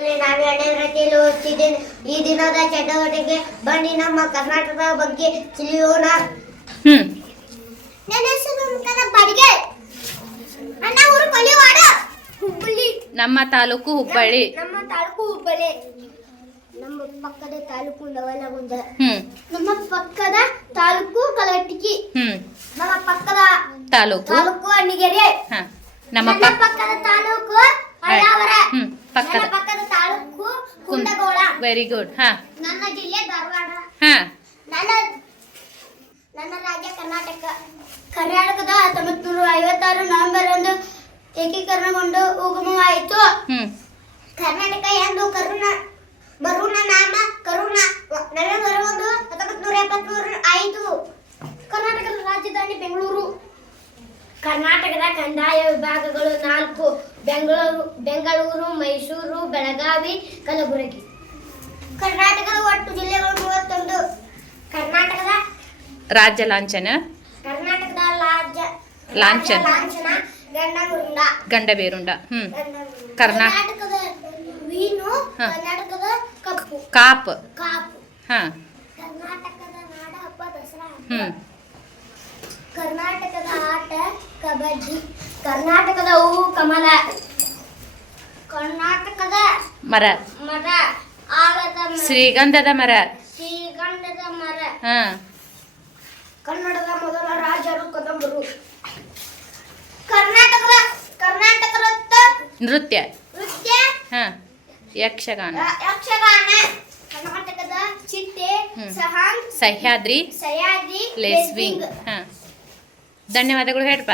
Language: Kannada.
ನಾನು 2ನೇ ತರಗತಿಯಲ್ಲಿ ಓದುತ್ತಿದ್ದೇನೆ. ಈ ದಿನದ ಚಟುವಟಿಕೆ ಬನ್ನಿ ನಮ್ಮ ಕರ್ನಾಟಕದ ಬಗ್ಗೆ ತಿಳಿಯೋಣ. ನನ್ನ ಹೆಸರು ಬಡಿಗೆ. ನನ್ನ ಊರು ಕೊಲಿವಾಡ, ಹುಬ್ಬಳ್ಳಿ. ನಮ್ಮ ತಾಲೂಕು ಹುಬ್ಬಳ್ಳಿ. ನಮ್ಮ ತಾಲೂಕು ಹುಬ್ಬಳ್ಳಿ. ನಮ್ಮ ಪಕ್ಕದ ತಾಲೂಕು ನವಲಗುಂದ. ನಮ್ಮ ಪಕ್ಕದ ತಾಲೂಕು ಕಲಘಟಗಿ. ನಮ್ಮ ಪಕ್ಕದ ತಾಲೂಕು ಅಣ್ಣಿಗೇರಿ. ನಮ್ಮ ಪಕ್ಕದ ತಾಲೂಕು ಅಳ್ಳಾವರ. ನನ್ನ ಪಕ್ಕದ ತಾಲೂಕು ಕುಂದಗೋಳ. Very good. ನನ್ನ ಜಿಲ್ಲೆ ಧಾರವಾಡ. ನನ್ನ ರಾಜ್ಯ ಕರ್ನಾಟಕ. ಕರ್ನಾಟಕದ 1956 ನವೆಂಬರ್ 1 ಏಕೀಕರಣಗೊಂಡು ಉಗಮವಾಯಿತು. ಕರ್ನಾಟಕ ಎಂದು ಮರುನ ನಾಮ ಕರುಣ ನವೆಂಬರ್ 1 1973 ಆಯಿತು. ಕರ್ನಾಟಕದ ರಾಜಧಾನಿ ಬೆಂಗಳೂರು. ಕರ್ನಾಟಕದ ಕಂದಾಯ ವಿಭಾಗಗಳು 4: ಬೆಂಗಳೂರು, ಮೈಸೂರು, ಬೆಳಗಾವಿ, ಕಲಬುರಗಿ. ಕರ್ನಾಟಕದ ಒಟ್ಟು ಜಿಲ್ಲೆಗಳು 31. ಕರ್ನಾಟಕದ ರಾಜ್ಯ ಲಾಂಛನ ಗಂಡಬೇರುಂಡ. ಕರ್ನಾಟಕದ ವೀನು, ಕರ್ನಾಟಕದ ಕಪ್ಪು ಕಾಪ್. ಕರ್ನಾಟಕದ ನಾಡ ಹಬ್ಬ ದಸರಾ. ಕರ್ನಾಟಕದ ಆಟ ಕಬಡ್ಡಿ. ಕರ್ನಾಟಕದ ಹೂವು ಕಮಲ. ಕರ್ನಾಟಕದ ಮರ ಆಲದ ಮರ. ಶ್ರೀಗಂಧದ ಮರ. ಕನ್ನಡದ ಮೊದಲ ರಾಜರು ಕದಂಬರು. ಕರ್ನಾಟಕದ ನೃತ್ಯ ಯಕ್ಷಗಾನ. ಕರ್ನಾಟಕದ ಚಿಟ್ಟೆ ಸಹ್ಯಾದ್ರಿ ಸಹ್ಯಾದ್ರಿ ಲೇಸ್ವಿಂಗ್. ಧನ್ಯವಾದಗಳು. ಹೇಳ್ಪ.